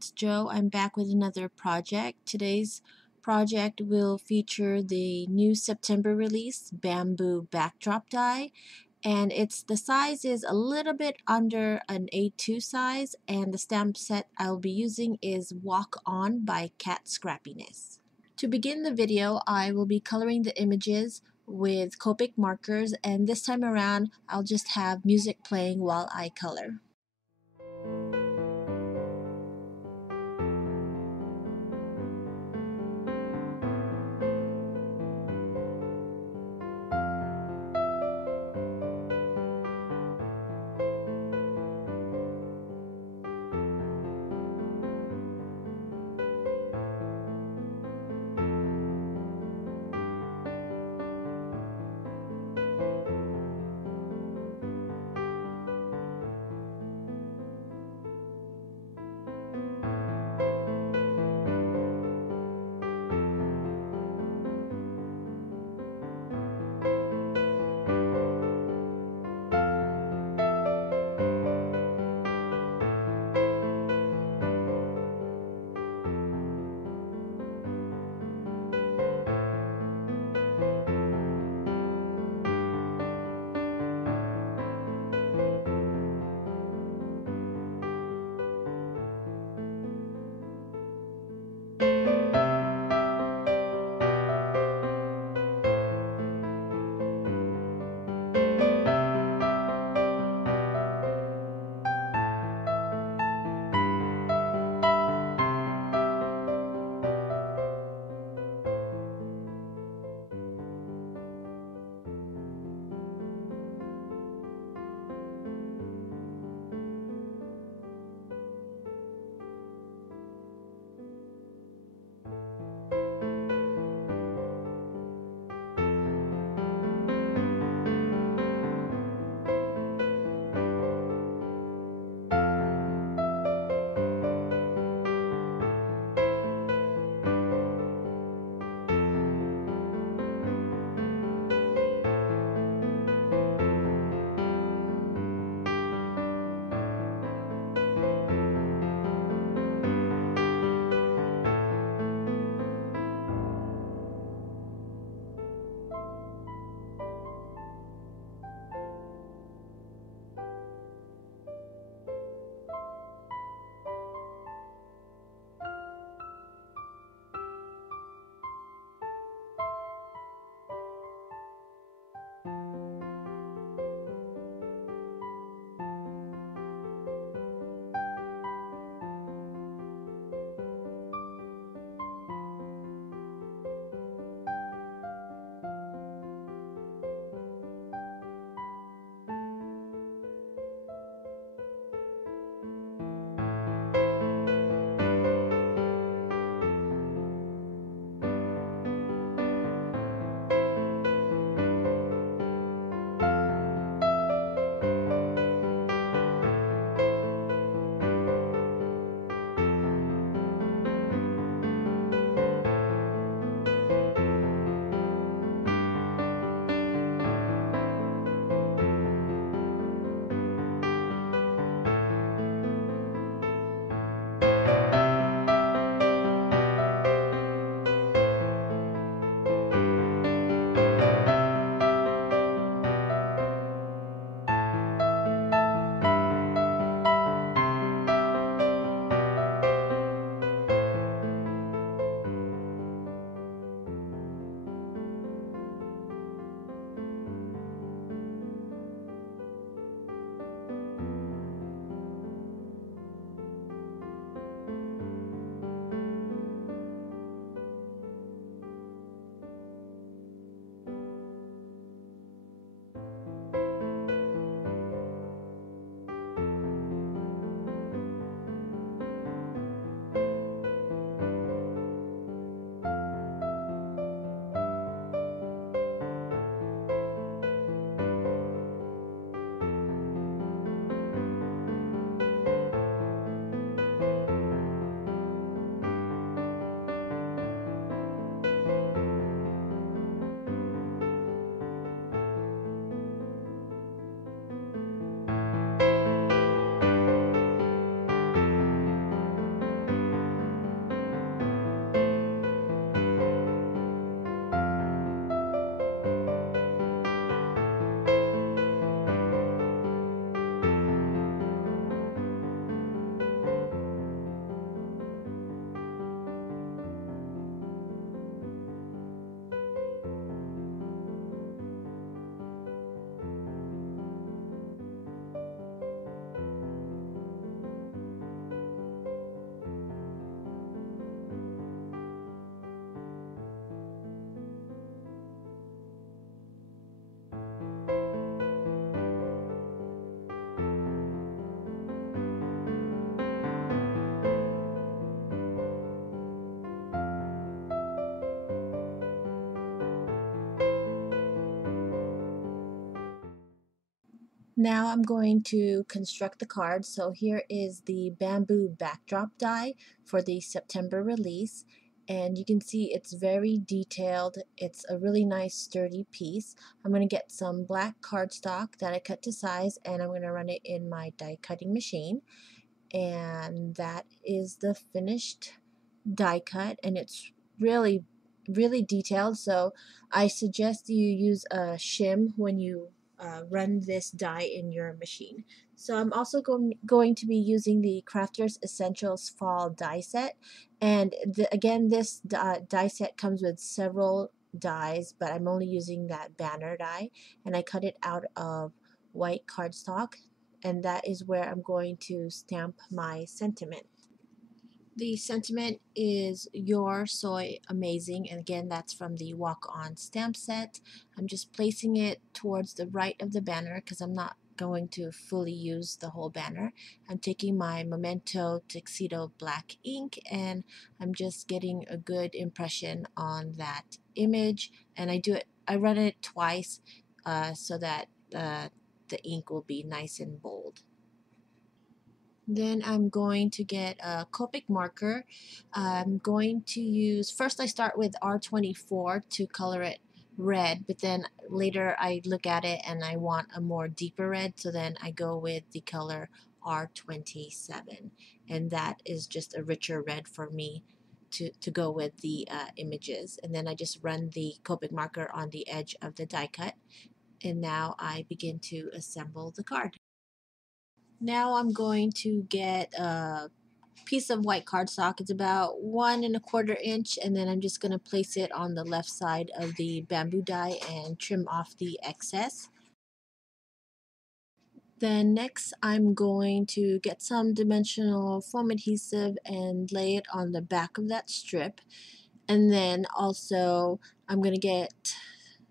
it's Joe. I'm back with another project. Today's project will feature the new September release bamboo backdrop die, and the size is a little bit under an A2 size, and the stamp set I'll be using is Wok On by Scrappiness. To begin the video, I will be coloring the images with Copic markers, and this time around I'll just have music playing while I color. Now I'm going to construct the card. So here is the bamboo backdrop die for the September release. And you can see it's very detailed. It's a really nice sturdy piece. I'm going to get some black cardstock that I cut to size, and I'm going to run it in my die cutting machine. And that is the finished die cut, and it's really detailed. So I suggest you use a shim when you run this die in your machine. So I'm also going to be using the Crafters Essentials Fall die set, and again, this die set comes with several dies, but I'm only using that banner die, and I cut it out of white cardstock, and that is where I'm going to stamp my sentiment. The sentiment is "Your Soy Amazing," and again, that's from the Wok On stamp set. I'm just placing it towards the right of the banner because I'm not going to fully use the whole banner. I'm taking my Memento Tuxedo black ink, and I'm just getting a good impression on that image, and I run it twice so that the ink will be nice and bold. Then I'm going to get a Copic marker. I'm going to use, first I start with R24 to color it red, but then later I look at it and I want a more deeper red, so then I go with the color R27, and that is just a richer red for me to go with the images. And then I just run the Copic marker on the edge of the die cut, and now I begin to assemble the card. Now I'm going to get a piece of white cardstock. It's about 1¼ inch, and then I'm just going to place it on the left side of the bamboo die and trim off the excess. Then next I'm going to get some dimensional foam adhesive and lay it on the back of that strip. And then also I'm going to get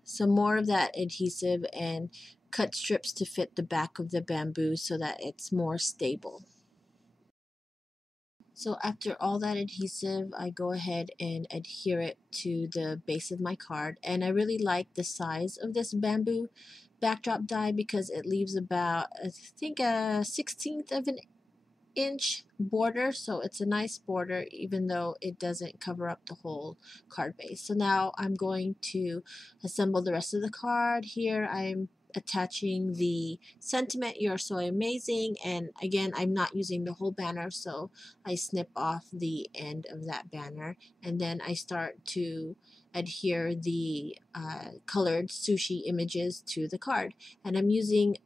some more of that adhesive and cut strips to fit the back of the bamboo so that it's more stable. So after all that adhesive, I go ahead and adhere it to the base of my card. And I really like the size of this bamboo backdrop die because it leaves about, I think, a 1/16 of an inch border, so it's a nice border even though it doesn't cover up the whole card base. So now I'm going to assemble the rest of the card. Here I'm attaching the sentiment "You're So Amazing," and again I'm not using the whole banner, so I snip off the end of that banner, and then I start to adhere the colored sushi images to the card, and I'm using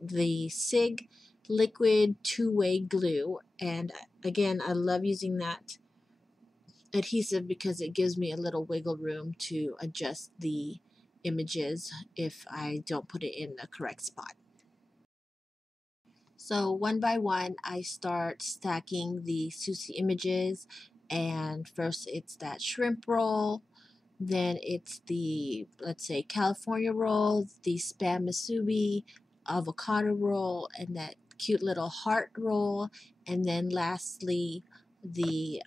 the SIG liquid two-way glue, and again I love using that adhesive because it gives me a little wiggle room to adjust the images if I don't put it in the correct spot. So one by one I start stacking the sushi images, and first it's that shrimp roll, then it's the, let's say, California roll, the spam musubi, avocado roll, and that cute little heart roll, and then lastly the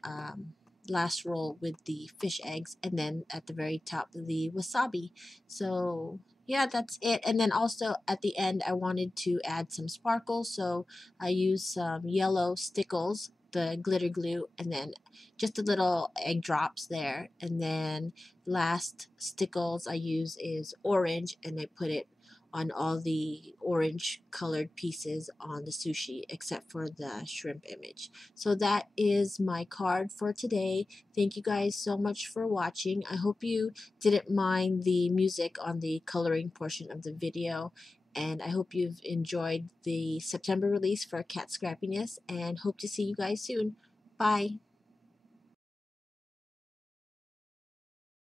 last roll with the fish eggs, and then at the very top the wasabi. So yeah, that's it. And then also at the end I wanted to add some sparkle, so I used some yellow stickles, the glitter glue, and then just a little egg drops there, and then last stickles I use is orange, and I put it on all the orange colored pieces on the sushi except for the shrimp image. So that is my card for today. Thank you guys so much for watching. I hope you didn't mind the music on the coloring portion of the video, and I hope you've enjoyed the September release for Cat Scrappiness, and hope to see you guys soon. Bye!